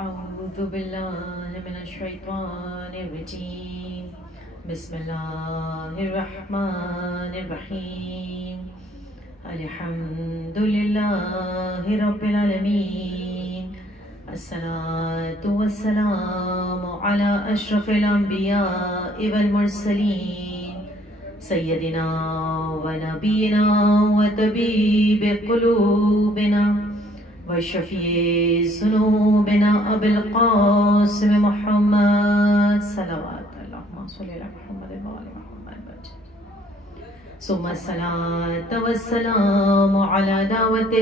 أعوذ بالله من الشيطان الرجيم بسم الله الرحمن الرحيم الحمد لله رب العالمين الصلاة والسلام على أشرف الأنبياء والمرسلين سيدنا ونبينا وطبيب قلوبنا وشفيع ذنوبنا أبي القاسم محمد صلوات اللهم صل على محمد وآل محمد ثم الصلاة والسلام على دعوة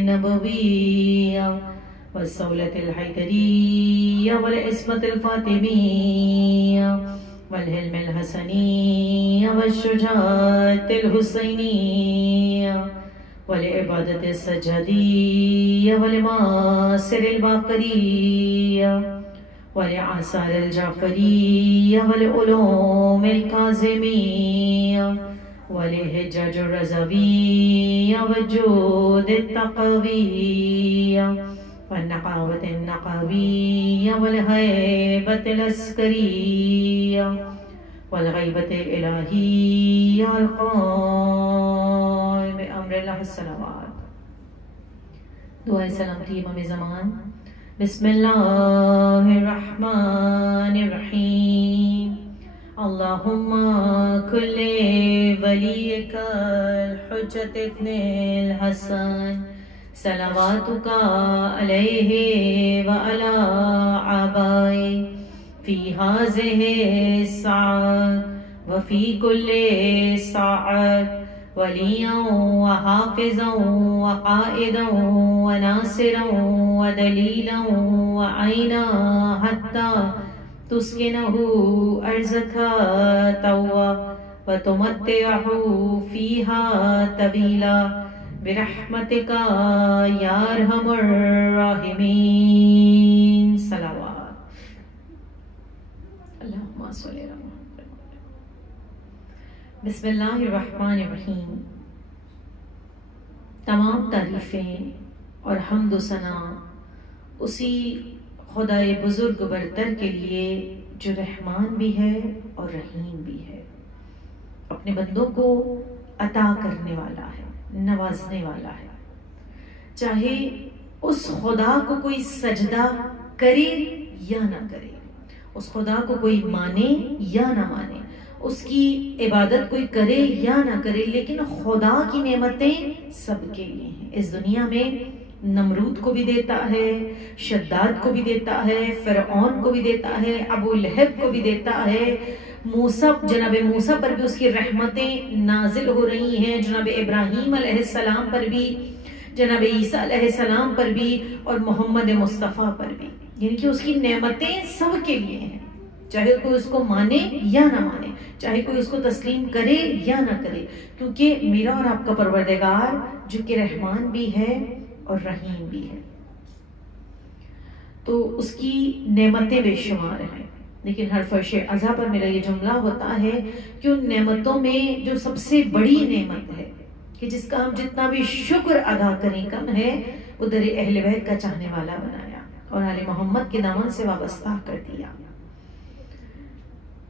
النبوية والصولة الحيدرية والعصمة الفاطمية والحلم الحسنية والشجاعة الحسينية والعبادة السجادية والماسر الباقرية والآثار الجعفرية والعلوم الكاظمية والحجاج الرضوية والجود التقوية والنقاوة النقوية والهيبة العسكرية والغيبة الإلهية والقائم بأمر الله الصلوات دعائے سلامتی امام زمان بسم اللہ الرحمن الرحیم اللہم کل ولیک الحجت ابن الحسن صلواتک علیہ وعلی آبائہ فی هذه الساعة وفي كل ساعة وليا وحافظا وقائدا وناصرا ودليلا وعينا حتى تسكنه أرزك توا وتمتعه فيها طويلا برحمتك يا أرحم الراحمين صلوات بسم اللہ الرحمن الرحیم تمام تعریفیں اور حمد و ثنا اسی خدائے بزرگ برتر کے لیے جو رحمان بھی ہے اور رحیم بھی ہے، اپنے بندوں کو عطا کرنے والا ہے، نوازنے والا ہے۔ چاہے اس خدا کو کوئی سجدہ کرے یا نہ کرے، اس خدا کو کوئی مانے یا نہ مانے، اس کی عبادت کوئی کرے یا نہ کرے، لیکن خدا کی نعمتیں سب کے لیے ہیں۔ اس دنیا میں نمرود کو بھی دیتا ہے، شداد کو بھی دیتا ہے، فرعون کو بھی دیتا ہے، ابو لہب کو بھی دیتا ہے، جناب موسیٰ پر بھی اس کی رحمتیں نازل ہو رہی ہیں، جناب ابراہیم علیہ السلام پر بھی، جناب عیسیٰ علیہ السلام پر بھی، اور محمد مصطفیٰ پر بھی، یعنی کہ اس کی نعمتیں سب کے لیے ہیں، چاہے کوئی اس کو مانے یا نہ مانے، چاہے کوئی اس کو تسلیم کرے یا نہ کرے، کیونکہ میرا اور آپ کا پروردگار جو کہ رحمان بھی ہے اور رحیم بھی ہے، تو اس کی نعمتیں بے شمار ہیں۔ لیکن ہر فرش عزا پر میرا یہ جملہ ہوتا ہے کہ ان نعمتوں میں جو سب سے بڑی نعمت ہے کہ جس کا ہم جتنا بھی شکر ادا کریں کم ہے، وہ در اہل بیت کا چاہنے والا بنایا اور آل محمد کے دامن سے وابستہ کر دیا،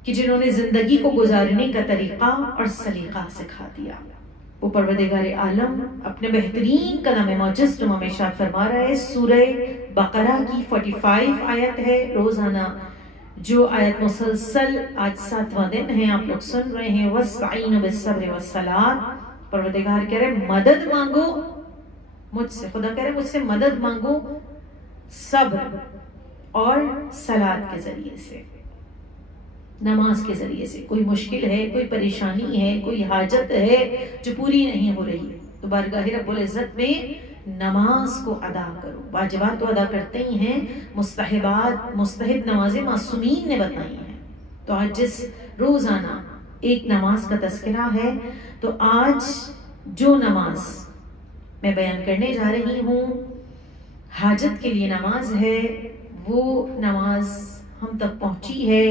کہ جنہوں نے زندگی کو گزارنے کا طریقہ اور سلیقہ سکھا دیا۔ وہ پروردگار عالم اپنے بہترین کلام معجز نما میں ارشاد فرما رہا ہے، سورہ بقرہ کی 45 آیت ہے، روزانہ جو آیت مسلسل آج 7واں دن ہے آپ لوگ سن رہے ہیں، وَاسْتَعِينُوا بِالصَّبْرِ وَالصَّلَاةِ، پروردگار کہہ رہے مدد مانگو مجھ سے، خدا کہہ رہے مجھ سے مدد مانگو صبر اور صلاۃ کے ذریعے سے، نماز کے ذریعے سے۔ کوئی مشکل ہے، کوئی پریشانی ہے، کوئی حاجت ہے جو پوری نہیں ہو رہی، تو بارگاہ رب العزت میں نماز کو ادا کرو۔ واجبات تو ادا کرتے ہی ہیں، مستحب نمازیں معصومین نے بتائی ہیں، تو آج جس روزانہ ایک نماز کا تذکرہ ہے، تو آج جو نماز میں بیان کرنے جا رہی ہوں حاجت کے لیے نماز ہے، وہ نماز ہم تک پہنچی ہے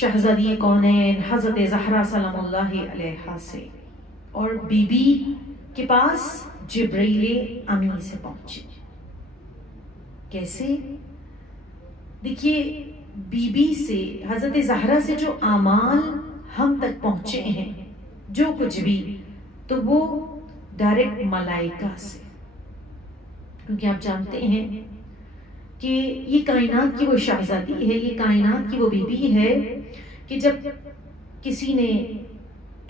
شہزادی کونین حضرت زہرا سلام اللہ علیہا سے، اور بی بی کے پاس جبرائیل امی سے پہنچی۔ کیسے؟ دیکھیے بی بی سے، حضرت زہرا سے جو اعمال ہم تک پہنچے ہیں، جو کچھ بھی، تو وہ ڈائریکٹ ملائکہ سے، کیونکہ آپ جانتے ہیں کہ یہ کائنات کی وہ شہزادی ہے، یہ کائنات کی وہ بی بی ہے کہ جب کسی نے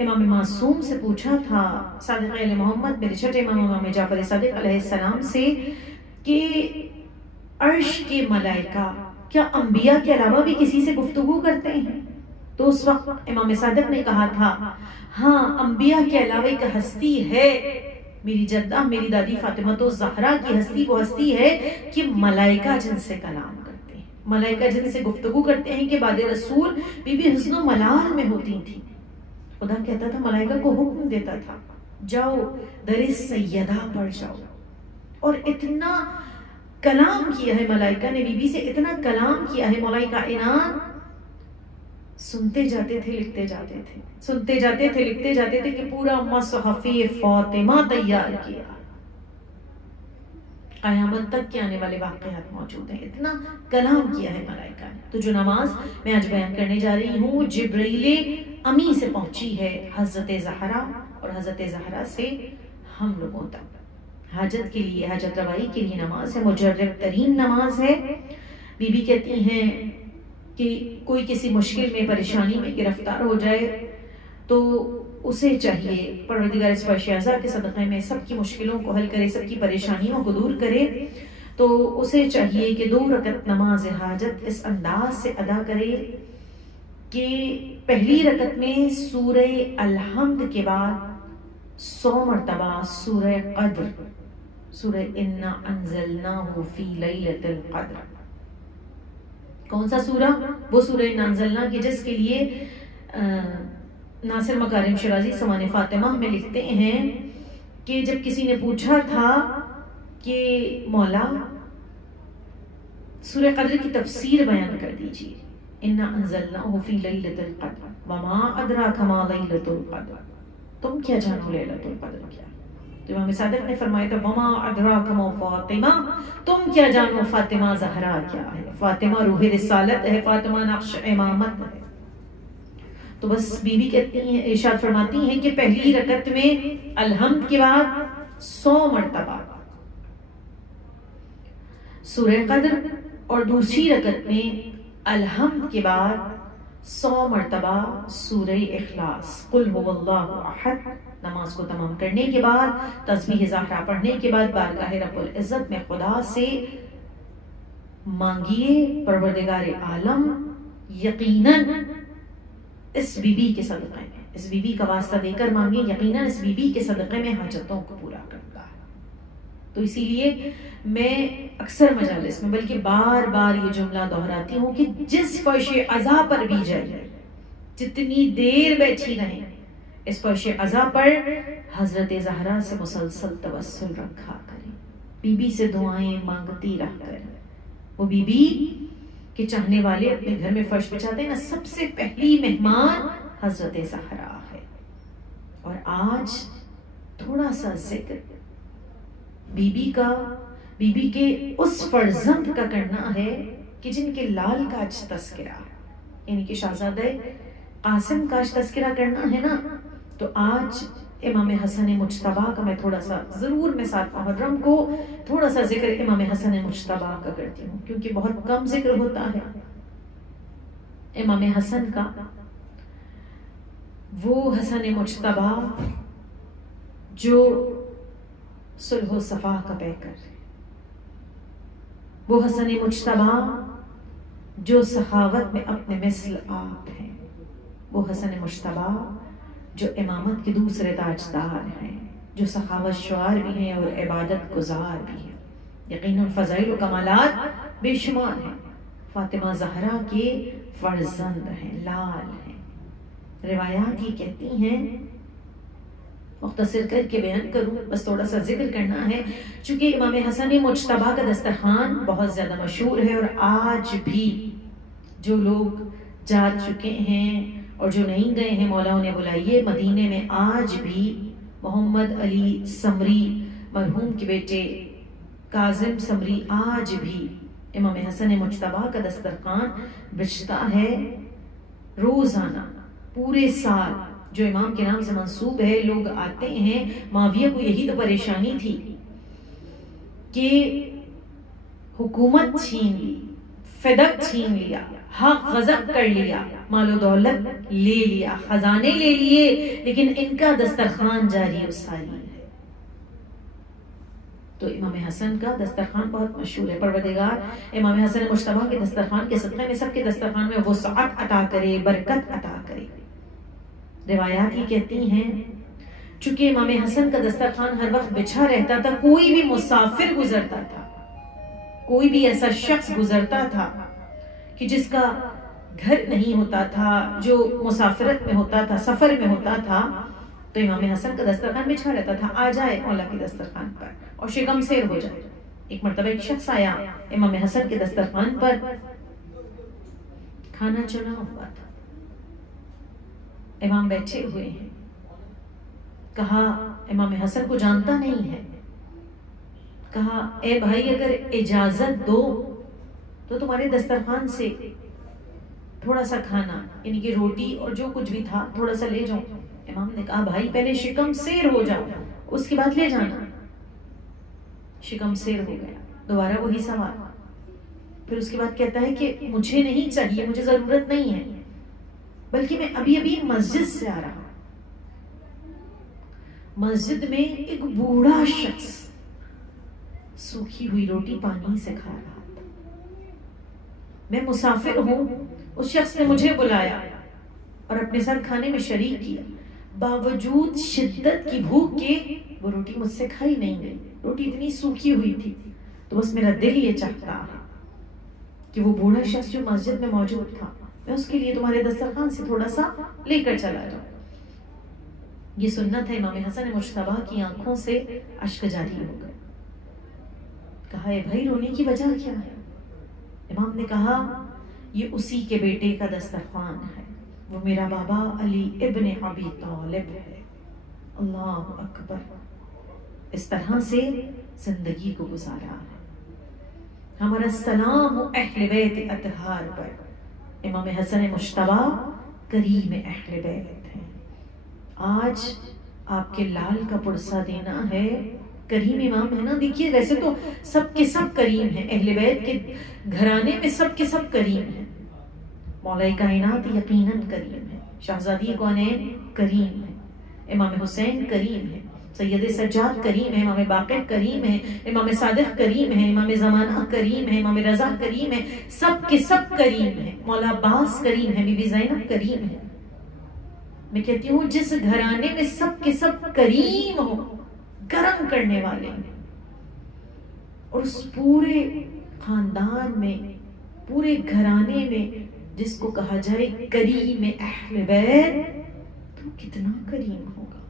امام معصوم سے پوچھا تھا، صادق علیہ محمد میرے چھٹے امام جعفر صادق علیہ السلام سے، کہ عرش کے ملائکہ کیا انبیاء کے علاوہ بھی کسی سے گفتگو کرتے ہیں؟ تو اس وقت امام صادق نے کہا تھا، ہاں انبیاء کے علاوہ ایک ہستی ہے، میری جدہ میری دادی فاطمہ الزہرا کی ہستی، وہ ہستی ہے کہ ملائکہ جن سے کلام کرتے ہیں، ملائکہ جن سے گفتگو کرتے ہیں، کہ بعد رسول بی بی حسن و ملال میں ہوتی تھی۔ خدا کہتا تھا، ملائکہ کو حکم دیتا تھا، جاؤ در سیدہ پر جاؤ، اور اتنا کلام کیا ہے ملائکہ نے بی بی سے، اتنا کلام کیا ہے ملائکہ کائنات، سنتے جاتے تھے لکھتے جاتے تھے، سنتے جاتے تھے لکھتے جاتے تھے، کہ پورا مصحف فاطمہ تیار کیا، قیامت تک کے آنے والے واقعات موجود ہیں، اتنا کلام کیا ہے ملائکہ نے۔ تو جو نماز میں آج بیان کرنے جا رہی ہوں، جبرائیل امی سے پہنچی ہے حضرت زہرا، اور حضرت زہرا سے ہم لوگوں تک حاجت کے لیے، حاجت روائی کے لیے نماز ہے، مجرب ترین نماز ہے۔ بی بی کہتی ہیں کہ کوئی کسی مشکل میں، پریشانی میں گرفتار ہو جائے تو اسے چاہیے پروردگار اس فرشیازہ کے صدقے میں سب کی مشکلوں کو حل کرے، سب کی پریشانیوں کو دور کرے، تو اسے چاہیے کہ 2 رکعت نماز حاجت اس انداز سے ادا کرے کہ پہلی رکعت میں سورہ الحمد کے بعد 100 مرتبہ سورہ قدر، سورہ انا انزلناہ فی لیلۃ القدر۔ کون سا سورہ؟ وہ سورہ انا انزلناہ کی، جس کے لیے ناصر مکارم شیرازی سوانح فاطمہ میں لکھتے ہیں کہ جب کسی نے پوچھا تھا کہ مولا سورہ قدر کی تفسیر بیان کر دیجیے، انا انزلناہ فی لیلۃ القدر وما ادراک ما لیلۃ القدر، تم کیا جانو لیلۃ القدر کیا؟ تو امام صادق نے فرمایا تھا، وما ادراک ما فاطمہ، تم کیا جانو فاطمہ زہرا کیا ہے؟ فاطمہ روح رسالت ہے، فاطمہ نقش امامت ہے۔ تو بس بی بی کہتی ہیں، ارشاد فرماتی ہیں کہ پہلی رکعت میں الحمد کے بعد 100 مرتبہ سورہ قدر، اور دوسری رکعت میں الحمد کے بعد 100 مرتبہ سورہ اخلاص، قل هو اللہ احد۔ نماز کو تمام کرنے کے بعد، تسبیح زہرا پڑھنے کے بعد، بارگاہ رب العزت میں خدا سے مانگیے، پروردگار عالم یقیناً اس بی بی کے صدقے میں، اس بی بی کا واسطہ دے کر مانگے، یقیناً اس بی بی کے صدقے میں حاجتوں کو پورا کرتا ہے۔ تو اسی لیے میں اکثر مجالس میں، بلکہ بار بار یہ جملہ دہراتی ہوں کہ جس فرش عزا پر بھی جائیے، جتنی دیر بیٹھی رہیں، اس فرش عزا پر حضرت زہرا سے مسلسل توسل رکھا کریں، بی بی سے دعائیں مانگتی رہ کر۔ وہ بی بی کہ چاہنے والے اپنے گھر میں فرش بچھاتے ہیں نا، سب سے پہلی مہمان حضرت زہرا ہے۔ اور آج تھوڑا سا ذکر بی بی کا، بی بی کے اس فرزند کا کرنا ہے کہ جن کے لال کا آج تذکرہ، یعنی کہ شہزادہ قاسم کا آج تذکرہ کرنا ہے نا، تو آج امام حسن مجتبیٰ کا میں تھوڑا سا ضرور، میں 7 محرم کو تھوڑا سا ذکر امام حسن مجتبیٰ کا کرتی ہوں، کیونکہ بہت کم ذکر ہوتا ہے امام حسن کا۔ وہ حسن مجتبیٰ جو صلح و صفا کا پیکر، وہ حسن مجتبیٰ جو سخاوت میں اپنے مثل آپ ہیں، وہ حسن مجتبیٰ جو امامت کے دوسرے تاجدار ہیں، جو سخاوت شعار بھی ہیں اور عبادت گزار بھی ہیں۔ یقیناً فضائل و کمالات بے شمار ہیں، فاطمہ زہرا کے فرزند ہیں، لال ہیں۔ روایات یہ کہتی ہیں، مختصر کر کے بیان کروں، بس تھوڑا سا ذکر کرنا ہے، چونکہ امام حسن مجتبیٰ کا دسترخوان بہت زیادہ مشہور ہے، اور آج بھی جو لوگ جا چکے ہیں اور جو نہیں گئے ہیں، مولا انہیں بلائیے، مدینے میں آج بھی محمد علی سمری مرحوم کے بیٹے کاظم سمری آج بھی امام حسن مجتبیٰ کا دسترخوان بچتا ہے روزانہ پورے سال، جو امام کے نام سے منسوب ہے. لوگ آتے ہیں، معاویہ کو یہی تو پریشانی تھی کہ حکومت چھین لی، فدق چھین لیا، حق غضب کر لیا، مال و دولت لے لیا، خزانے لے لیے، لیکن ان کا دسترخوان جاری و ساری ہے. تو امام حسن کا دسترخوان بہت مشہور ہے. پروردگار امام حسن مجتبیٰ کے دسترخوان کے صدقے میں سب کے دسترخوان میں وسعت عطا کرے، برکت عطا کرے. روایات یہ کہتی ہیں چونکہ امام حسن کا دسترخوان ہر وقت بچھا رہتا تھا، کوئی بھی مسافر گزرتا تھا، کوئی بھی ایسا شخص گزرتا تھا کہ جس کا گھر نہیں ہوتا تھا، جو مسافرت میں ہوتا تھا، سفر میں ہوتا تھا، تو امام حسن کا دسترخوان بچھا رہتا تھا. آ جائے مولا کے دسترخوان پر اور شکم سیر ہو جائے. ایک مرتبہ ایک شخص آیا امام حسن کے دسترخوان پر، کھانا چنا ہوا تھا، امام بیٹھے ہوئے ہیں. کہا امام حسن کو جانتا نہیں ہے. کہا اے بھائی اگر اجازت دو تو تمہارے دسترخوان سے تھوڑا سا کھانا، یعنی کہ روٹی اور جو کچھ بھی تھا تھوڑا سا لے جاؤں. امام نے کہا بھائی پہلے شکم سیر ہو جاؤ، اس کے بعد لے جانا. شکم سیر ہو گیا، دوبارہ وہی سوال. پھر اس کے بعد کہتا ہے کہ مجھے نہیں چاہیے، مجھے ضرورت نہیں ہے، بلکہ میں ابھی ابھی مسجد سے آ رہا ہوں. مسجد میں ایک بوڑھا شخص سوکھی ہوئی روٹی پانی سے کھا رہا تھا. میں مسافر ہوں، اس شخص نے مجھے بلایا اور اپنے ساتھ کھانے میں شریک کیا. باوجود شدت کی بھوک کے وہ روٹی مجھ سے کھائی نہیں گئی. روٹی اتنی سوکھی ہوئی تھی. تو بس میرا دل یہ چاہتا ہے کہ وہ بوڑھا شخص جو مسجد میں موجود تھا، میں اس کے لیے تمہارے دسترخوان سے تھوڑا سا لے کر چلا جاؤں. یہ سنت ہے. امام حسن مجتبیٰ کی آنکھوں سے اشک جاری ہو گئے. کہا اے بھائی رونے کی وجہ کیا ہے؟ امام نے کہا یہ اسی کے بیٹے کا دسترخوان ہے، وہ میرا بابا علی ابن ابی طالب ہے. اللہ اکبر. اس طرح سے زندگی کو گزارا ہے. ہمارا سلام اہل بیت اطہار پر. امام حسن مجتبیٰ کریم اہل بیت ہیں. آج آپ کے لال کا پرسہ دینا ہے. کریم امام ہے نا. دیکھیے ویسے تو سب کے سب کریم ہیں، اہل بیت کے گھرانے میں سب کے سب کریم ہیں. مولا کائنات یقیناً کریم ہے. شہزادی کونین کریم ہے. امام حسین کریم ہے. سید سجاد کریم ہے. امام باقر کریم ہے. امام صادق کریم ہے. امام زمانہ کریم ہے. امام رضا کریم ہے. سب کے سب کریم ہیں. مولا عباس کریم ہے. بی بی زینب کریم ہے. میں کہتی ہوں جس گھرانے میں سب کے سب کریم ہو، کرم کرنے والے، اور اس پورے خاندان میں، پورے گھرانے میں جس کو کہا جائے کریم اہل بیت، تو کتنا کریم ہوگا.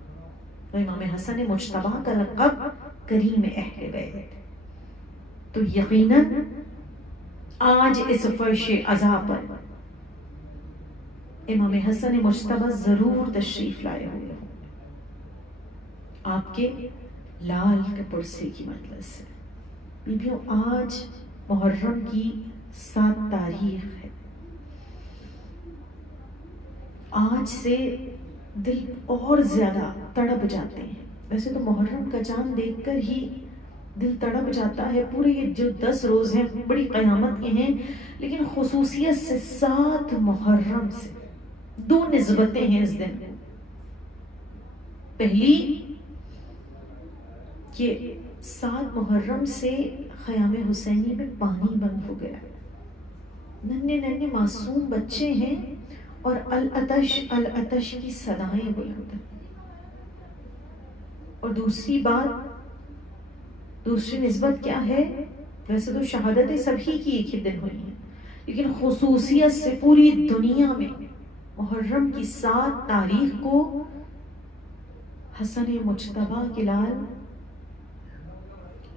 تو امام حسن مجتبیٰ کا لقب کریم اہل بیت. تو یقیناً آج اس فرش عزا پر امام حسن مجتبیٰ ضرور تشریف لائے ہوئے ہوں آپ کے لال کے پرسے کی مجلس سے. بیبیوں آج محرم کی 7 تاریخ ہے. آج سے دل اور زیادہ تڑپ جاتے ہیں. ویسے تو محرم کا چاند دیکھ کر ہی دل تڑپ جاتا ہے. پورے یہ جو 10 روز ہیں بڑی قیامت کے ہیں، لیکن خصوصیت سے 7 محرم سے 2 نسبتیں ہیں اس دن. پہلی کہ 7 محرم سے خیام حسینی میں پانی بند ہو گیا. ننھے ننھے معصوم بچے ہیں اور العطش العطش کی صدائیں بلند. اور دوسری بات، دوسری نسبت کیا ہے؟ ویسے تو شہادتیں سبھی کی ایک ہی دن ہوئی ہیں، لیکن خصوصیت سے پوری دنیا میں محرم کی 7 تاریخ کو حسن مجتبیٰ کے لال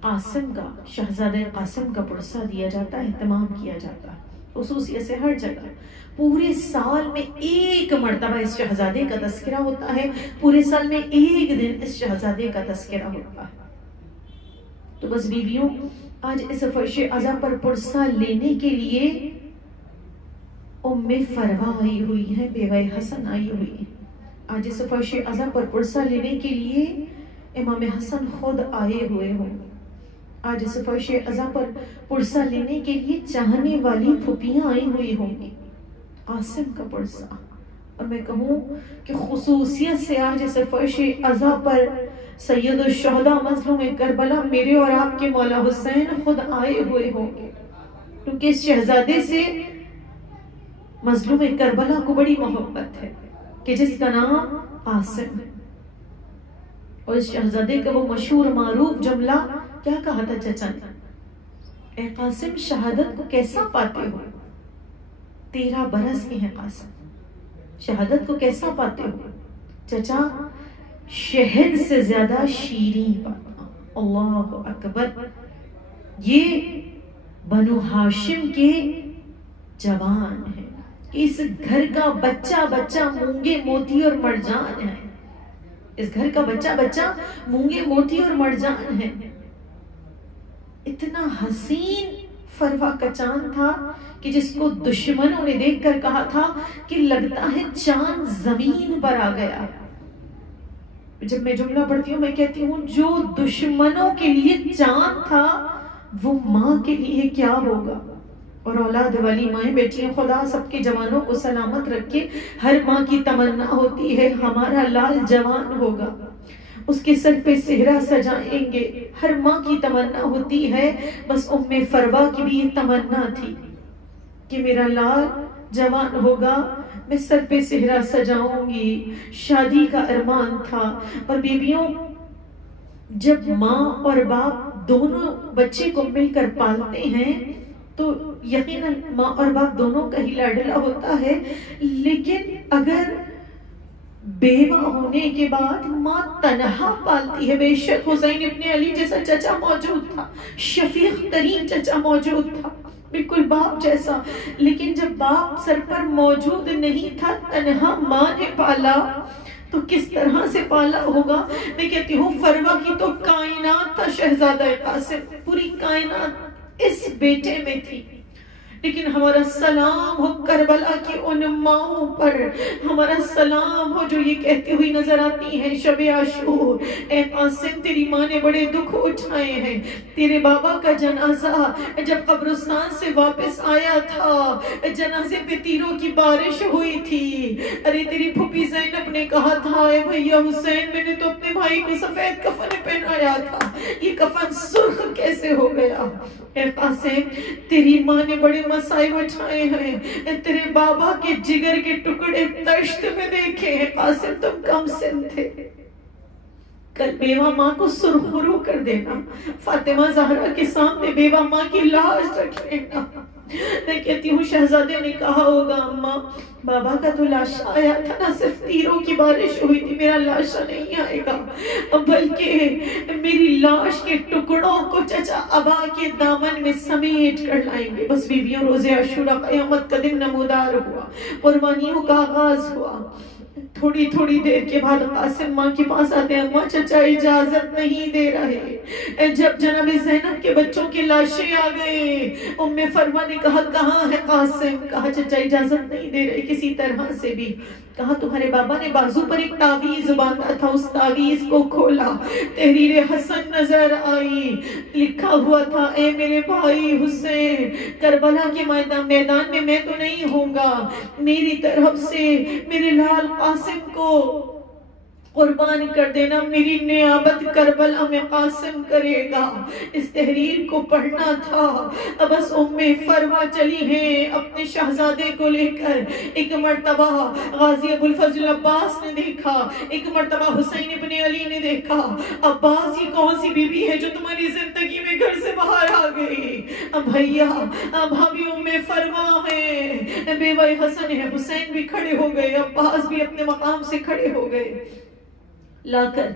قاسم کا، شہزادہ قاسم کا پرسہ دیا جاتا ہے، اہتمام کیا جاتا ہے. خصوصیت سے ہر جگہ پورے سال میں ایک مرتبہ اس شہزادے کا تذکرہ ہوتا ہے، پورے سال میں ایک دن اس شہزادے کا تذکرہ ہوتا ہے. تو بس بیویوں آج اس فرش عزا پر پرسہ لینے کے لیے ام فروا آئی ہوئی ہے، بیوہ حسن آئی ہوئی ہے۔ آج اس فرش عزا پر پرسہ لینے کے لیے امام حسن خود آئے ہوئے ہوں۔ آج اس فرش عزا پر پرسہ لینے کے لیے چاہنے والی پھوپیاں آئی ہوئی ہوں گی۔ قاسم کا پرسہ، اور میں کہوں کہ خصوصیت سے آج اس فرش عزا پر سید الشہداء مظلوم کربلا میرے اور آپ کے مولا حسین خود آئے ہوئے ہوں گے، کیونکہ اس شہزادے سے مظلوم کربلا کو بڑی محبت ہے کہ جس کا نام قاسم ہے۔ اور اس شہزادے کا وہ مشہور معروف جملہ کیا کہا تھا چچا نے؟ اے قاسم شہادت کو کیسا پاتے ہو؟ 13 برس کے ہیں قاسم، شہادت کو کیسا پاتے ہو؟ چچا شہد سے زیادہ شیریں پاتا۔ اللہ اکبر! یہ بنو ہاشم کے جوان ہیں، اس گھر کا بچہ مونگے موتی اور مرجان ہے، اس گھر کا بچہ مونگے موتی اور مرجان ہے۔ اتنا حسین فروا کا چاند تھا کہ جس کو دشمنوں نے دیکھ کر کہا تھا کہ لگتا ہے چاند زمین پر آ گیا۔ جب میں جملہ پڑھتی ہوں میں کہتی ہوں جو دشمنوں کے لیے چاند تھا وہ ماں کے لیے کیا ہوگا۔ اور اولاد والی مائیں بیٹیاں، خدا سب کے جوانوں کو سلامت رکھے۔ ہر ماں کی تمنا ہوتی ہے ہمارا لال جوان ہوگا، اس کے سر پہ صحرا سجائیں گے۔ ہر ماں کی تمنا ہوتی ہے، بس ام فروا کی بھی یہ تمنا تھی کہ میرا لال جوان ہوگا، میں سر پہ صحرا سجاؤں گی۔ شادی کا ارمان تھا۔ اور بیبیوں، جب ماں اور باپ دونوں بچے کو مل کر پالتے ہیں تو یقیناً ماں اور باپ دونوں کا ہی لاڈلا ہوتا ہے، لیکن اگر بیوہ ہونے کے بعد ماں تنہا پالتی ہے، بے شک حسین ابن علی جیسا چچا موجود تھا، شفیق ترین چچا موجود تھا، بالکل باپ جیسا، لیکن جب باپ سر پر موجود نہیں تھا، تنہا ماں نے پالا تو کس طرح سے پالا ہوگا۔ میں کہتی ہوں فروا کی تو کائنات تھا شہزادہ قاسم، پوری کائنات اس بیٹے میں تھی۔ لیکن ہمارا سلام ہو کربلا کی ان ماؤں پر، ہمارا سلام ہو جو یہ کہتی ہوئی نظر آتی ہیں شب عاشور، اے قاسم تیری ماں نے بڑے دکھ اٹھائے ہیں، تیرے بابا کا جنازہ جب قبرستان سے واپس آیا تھا، جنازے پہ تیروں کی بارش ہوئی تھی، ارے تیری پھوپھی زینب نے کہا تھا اے بھیا حسین میں نے تو اپنے بھائی کو سفید کفن پہنایا تھا، یہ کفن سرخ کیسے ہو گیا؟ اے قاسم تیری ماں نے بڑے مسائب اٹھائے ہیں، تیرے بابا کے جگر کے ٹکڑے تشت میں دیکھے ہیں، قاسم تم کم سن تھے۔ کل بیوہ ماں کو سرخرو کر دینا، فاطمہ زہرا کے سامنے بیوہ ماں کی لاش رکھ لینا۔ میں کہتی ہوں شہزادے نے کہا ہوگا اماں بابا کا تو لاشا آیا تھا نا، صرف تیروں کی بارش ہوئی تھی، میرا لاشا نہیں آئے گا، بلکہ میری لاش کے ٹکڑوں کو چچا ابا کے دامن میں سمیٹ کر لائیں گے۔ بس بیبیوں روز عاشورہ قیامت کا دن نمودار ہوا، قربانیوں کا آغاز ہوا۔ تھوڑی دیر کے بعد قاسم ماں کے پاس آتے ہیں، اماں چچا اجازت نہیں دے رہے۔ جب جناب زینب کے بچوں کی لاشیں آ گئے، ام فروا نے کہا کہاں ہے قاسم؟ کہا چچا اجازت نہیں دے رہے کسی طرح سے بھی۔ کہا تمہارے بابا نے بازو پر ایک تعویذ باندھا تھا، اس تعویذ کو کھولا، تحریر حسن نظر آئی، لکھا ہوا تھا اے میرے بھائی حسین، کربلا کے میدان میں میں تو نہیں ہوں گا، میری طرف سے میرے لال قاسم کو قربان کر دینا، میری نیابت کربلا میں قاسم کرے گا۔ اس تحریر کو پڑھنا تھا، بس ام فروا چلی ہیں اپنے شہزادے کو لے کر۔ ایک مرتبہ غازی ابو الفضل عباس نے دیکھا، ایک مرتبہ حسین ابن علی نے دیکھا، عباس یہ کون سی بی بی ہے جو تمہاری زندگی میں گھر سے باہر آ گئی؟ بھیا بھابھی ام فروا ہے، بیوہ حسن ہے۔ حسین بھی کھڑے ہو گئے، عباس بھی اپنے مقام سے کھڑے ہو گئے۔ لا کر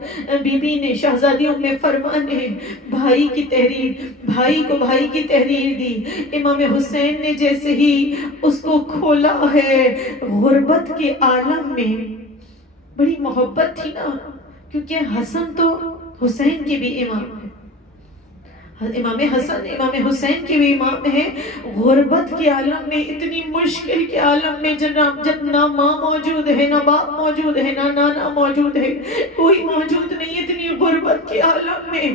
بی بی نے، شہزادی ام فروا نے بھائی کو بھائی کی تحریر دی۔ امام حسین نے جیسے ہی اس کو کھولا ہے، غربت کے عالم میں بڑی محبت تھی نا، کیونکہ حسن تو حسین کے بھی امام ہے، امام حسن امام حسین کے بھی امام ہیں، غربت کے عالم میں، اتنی مشکل کے عالم میں، جب نہ ماں موجود ہے، نہ باپ موجود ہے، نہ نانا موجود ہے، کوئی موجود نہیں، اتنی غربت کے عالم میں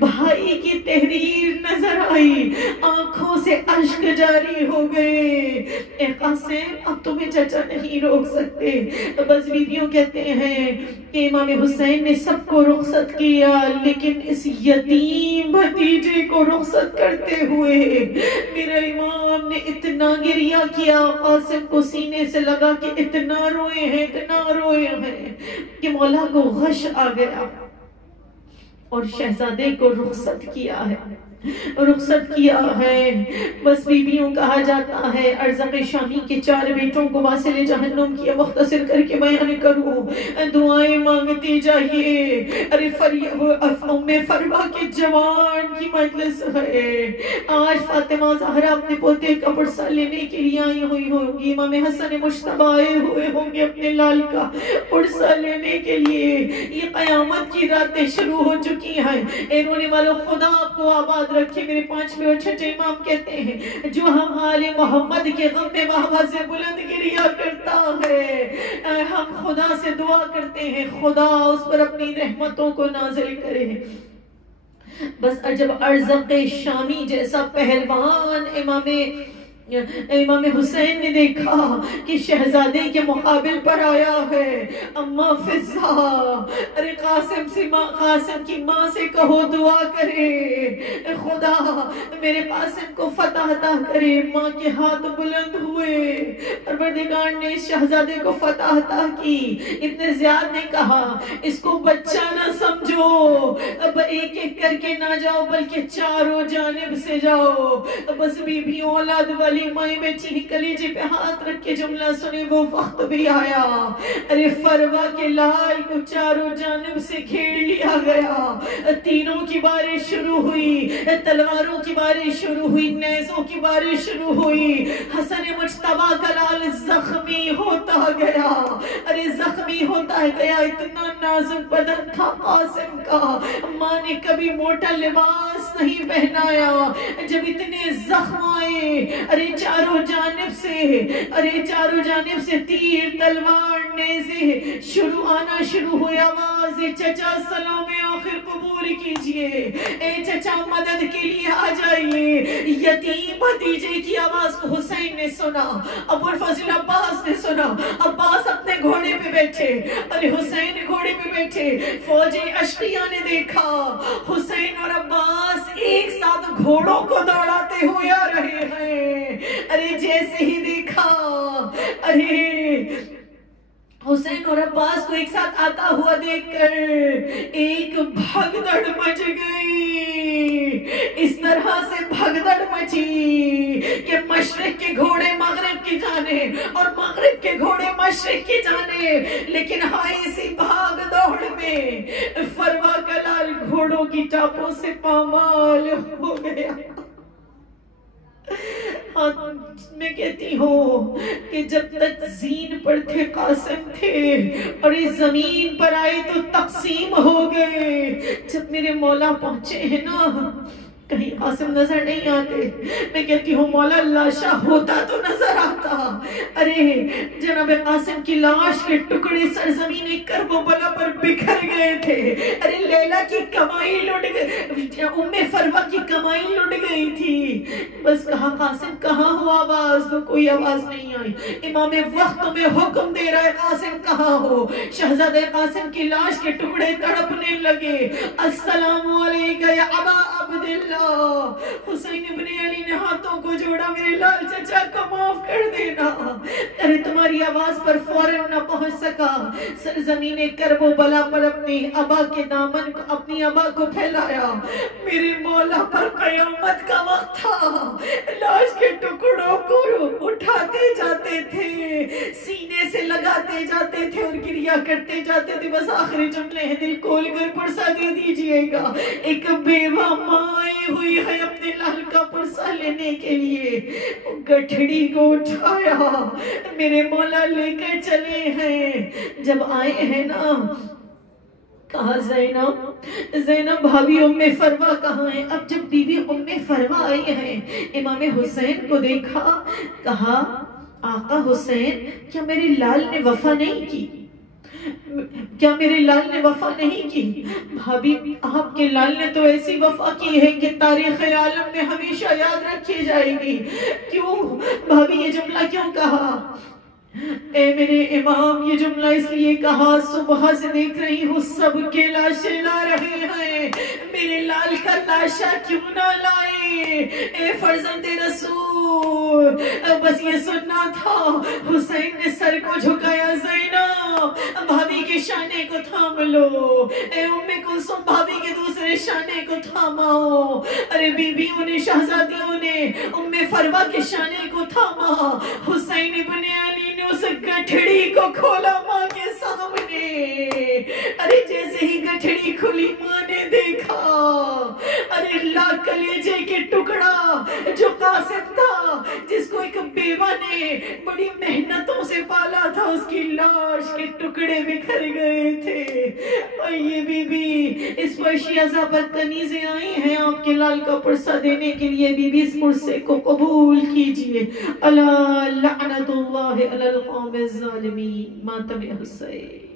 بھائی کی تحریر نظر آئی، آنکھوں سے اشک جاری ہو گئے، اے قاسم اب تمہیں چچا نہیں روک سکتے۔ بس بیویوں کہتے ہیں کہ امام حسین نے سب کو رخصت کیا، لیکن اس یتیم بھتیجے کو رخصت کرتے ہوئے میرا امام نے اتنا گریہ کیا، قاسم کو سینے سے لگا کہ اتنا روئے ہیں کہ مولا کو غش آ گیا اور شہزادے کو رخصت کیا ہے۔ بس بیویوں کہا جاتا ہے، ارزق شامی کے 4 بیٹوں کو واصل جہنم کیا، مختصر کر کے بیان کروں، دعائیں مانگتی جائیے۔ ارے ام فروا کے جوان کی مجلس ہے، آج فاطمہ زہرا اپنے پوتے کا پرسہ لینے کے لیے آئی ہوئی ہوں گی، امام حسن مجتبی آئے ہوئے ہوں گے اپنے لال کا پرسہ لینے کے لیے۔ یہ قیامت کی راتیں شروع ہو چکی ہیں۔ اے رونے والوں، خدا آپ کو آباد رکھے۔ میرے 5ویں اور 6ٹھے امام کہتے ہیں، جو ہم آل محمد کے غم میں بابا سے بلند گریہ کرتا ہے، ہم خدا سے دعا کرتے ہیں خدا اس پر اپنی رحمتوں کو نازل کرے۔ بس جب ارزق شامی جیسا پہلوان امام حسین نے دیکھا کہ شہزادے کے مقابل پر آیا ہے، اماں فضا، ارے قاسم کی ماں سے کہو دعا کرے، خدا میرے قاسم کو فتح عطا کرے۔ ماں کے ہاتھ بلند ہوئے، پروردگار نے شہزادے کو فتح عطا کی۔ ابن زیاد نے کہا، اس کو بچہ نہ سمجھو، اب ایک ایک کر کے نہ جاؤ بلکہ چاروں جانب سے جاؤ۔ بس بیویوں اولاد والی مائیں بیٹھی کلیجے پہ ہاتھ رکھ کے جملہ سنے، وہ وقت بھی آیا، ارے فروا کے لال کو چاروں جانب سے گھیر لیا گیا، تینوں کی بارش شروع ہوئی، تلواروں کی بارش شروع ہوئی، نیزوں کی بارش شروع ہوئی۔ حسن مجتبی کا لال زخمی ہوتا گیا، ارے زخمی ہوتا گیا، اتنا نازک بدن تھا قاسم کا، ماں نے کبھی موٹا لباس نہیں پہنایا۔ جب اتنے زخم آئے، ارے چاروں جانب سے تیر تلوار نیزے آنا شروع ہوئے، آواز چچا سلام آخر قبول کیجئے، اے چچا مدد کے لیے آ جائیے۔ یتیم بھتیجے کی آواز کو حسین نے سنا، ابو الفضل عباس نے سنا، عباس اپنے گھوڑے پہ بیٹھے، ارے حسین گھوڑے پہ بیٹھے، فوج اشقیہ نے دیکھا حسین اور عباس ایک ساتھ گھوڑوں کو دوڑاتے ہوئے آ رہے ہیں، ارے جیسے ہی دیکھا، ارے حسین اور عباس کو ایک ساتھ آتا ہوا دیکھ کر ایک بھگدڑ مچ گئی، اس طرح سے بھگدڑ مچی کہ مشرق کے گھوڑے مغرب کی جانب اور مغرب کے گھوڑے مشرق کی جانب، لیکن ہائے اسی بھاگ دوڑ میں فروا کا لال گھوڑوں کی ٹاپوں سے پامال ہو گیا۔ میں کہتی ہوں کہ جب تک زین پر تھے قاسم تھے، اور اس زمین پر آئے تو تقسیم ہو گئے۔ جب میرے مولا پہنچے ہیں نا، کہیں قاسم نظر نہیں آتے، میں کہتی ہوں مولا لاشا ہوتا تو نظر آتا۔ ارے جناب قاسم کی لاش کے ٹکڑے سرزمین کرب و بلا پر بکھر گئے تھے، ارے لیلا کی کمائی لٹ گئی، ام فروا کی کمائی لٹ گئی تھی۔ بس کہا قاسم کہاں ہو، آواز تو کوئی آواز نہیں آئی۔ امام وقت میں حکم دے رہا ہے قاسم کہاں ہو، شہزادہ قاسم کی لاش کے ٹکڑے تڑپنے لگے، السلام علیکہ یا ابا عبداللہ۔ حسین ابن علی نے ہاتھوں کو جوڑا، میرے لال چچا کو معاف کر دینا، ارے تمہاری آواز پر فوراً نہ پہنچ سکا۔ سرزمین کرب و بلا پر اپنی ابا کے دامن کو، اپنی ابا کو پھیلایا، میرے مولا پر قیامت کا وقت تھا، لاش کے ٹکڑوں کو اٹھاتے جاتے تھے، سینے سے لگاتے جاتے تھے اور گریہ کرتے جاتے تھے۔ بس آخری جملے ہیں، دل کھول کر پرسہ دے دیجئے گا، ایک بیوہ ماں آئی ہوئی ہے اپنے لال کا پرسہ لینے کے لیے، گٹھڑی کو اٹھایا، میرے مولا لے کر چلے ہیں۔ جب آئے ہیں نا، کہا زینب بھابی ام فروا کہاں ہیں؟ اب جب بی بی ام فروا آئی ہیں، امام حسین کو دیکھا، کہا آقا حسین کیا میرے لال نے وفا نہیں کی؟ کیا میرے لال نے وفا نہیں کی؟ بھابی آپ کے لال نے تو ایسی وفا کی ہے کہ تاریخ عالم میں ہمیشہ یاد رکھی جائے گی۔ کیوں بھابی یہ جملہ کیوں کہا؟ اے میرے امام یہ جملہ اس لیے کہا، صبح سے دیکھ رہی ہوں سب کے لاشیں لا رہے ہیں، میرے لال کا لاشا کیوں نہ لائے؟ اے فرزند رسول، بس یہ سننا تھا۔ حسین نے سر کو جھکایا، زینب بھابی کے شانے کو تھام لو، اے ام کلثوم بھابی کے دوسرے شانے کو تھاماؤ۔ ارے بیویوں نے، شہزادیوں نے ام فروا کے شانے کو تھاما۔ حسین ابن علی نے اس گٹھڑی کو کھولا ماں کے سامنے۔ ارے جیسے ہی گٹھڑی کھلی ماں نے دیکھا، ارے اللہ کلیجے کے ٹکڑا جو قاسم تھا، جس کو ایک بیوہ نے بڑی محنتوں سے پالا تھا، اس کی لاش کے ٹکڑے بکھر گئے تھے۔ اور یہ بی بی اس پر شیعہ بدتمیزیں آئی ہیں آپ کے لال کا پرسہ دینے کے لیے، بی بی اس پرسے کو قبول کیجئے۔ الا لعنت اللہ علی القوم الظالمین، ماتم حسین۔